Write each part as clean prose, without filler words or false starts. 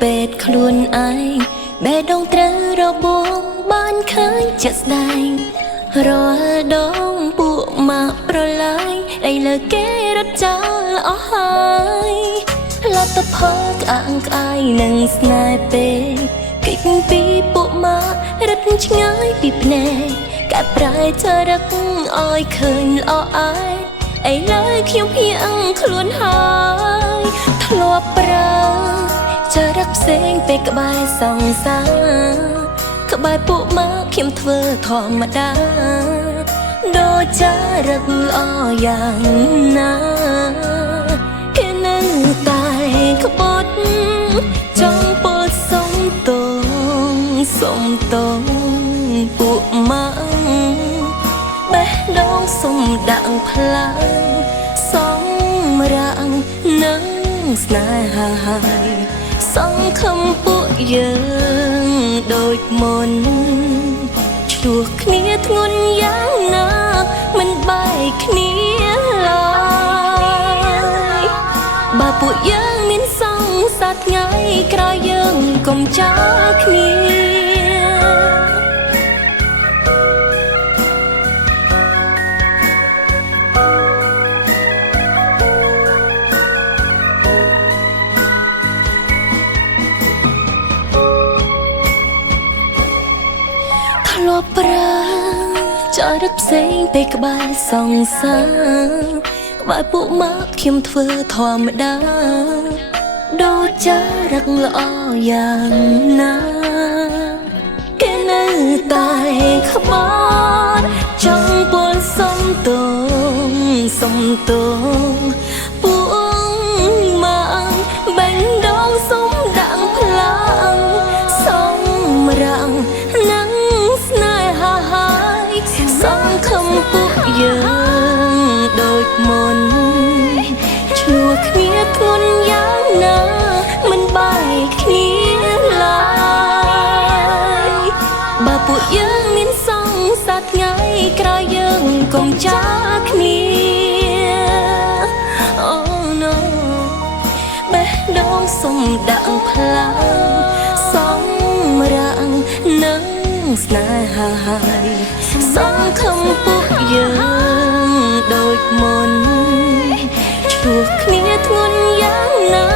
ពេទ្យខ្លួនឯងបេះដូងត្រូវរបួងបានឃើញជាក់ស្ដែងរាល់ដងពួកមកប្រឡាយអីលើគេរត់ចោលអស់ហើយលទ្ធផលក្អាងក្អាយនឹងស្នេហ៍ពេកកិច្ចពីពួកមករត់ឆ្ងាយពីភ្នែកកែប្រែចរិតឲ្យឃើញល្អអាយអីឡើយខ្ញុំភៀងខ្លួនហើយធ្លាប់ប្រើចរិតផ្សេងពេលក្បែរសង្សារក្បែរពួកមកខ្ញុំធ្វើធម្មតាដូចចរិតល្អយ៉ាងណាគេនៅតែក្បត់ចង់ពោលសុំទងពួកមកបេះដូងសុំដាក់ផ្លាំងសម្រាំងនឹងស្នេហាហើយសង្ឃឹមពួកយើងដូចមុនឆ្លោះគ្នាធ្ងន់យ៉ាងណាមិនបែកគ្នាឡើយបើពួកយើងមានសង្សារថ្ងៃក្រោយយើងកុំចោលគ្នាធ្លាប់ប្រើចរិតផ្សេងពេលក្បែរសង្សារក្បែរពួកមកខ្ញុំធ្វើធម្មតាដូចចរិតល្អយ៉ាងណាគេនៅតែក្បត់ចង់ពោលសុំទងពួកមកបេះដូងសុំដាក់ផ្លាំងសម្រាំងសង្ឃឹមពួកយើងដូចមុនឆ្លោះគ្នាធ្ងន់យ៉ាងណាមិនបែកគ្នាឡើយបើពួកយើងមានសង្សារថ្ងៃក្រោយយើងកុំចោលគ្នាអូណូបេះដូងសុំដាក់ផ្លាំងសម្រាំងនឹងស្នេហាហើយសង្ឃឹមពួកយើងដូចមុនឆ្លោះគ្នាធ្ងន់យ៉ាងណា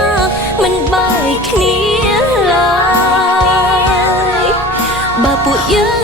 មិនបែកគ្នាឡើយបើពួកយើង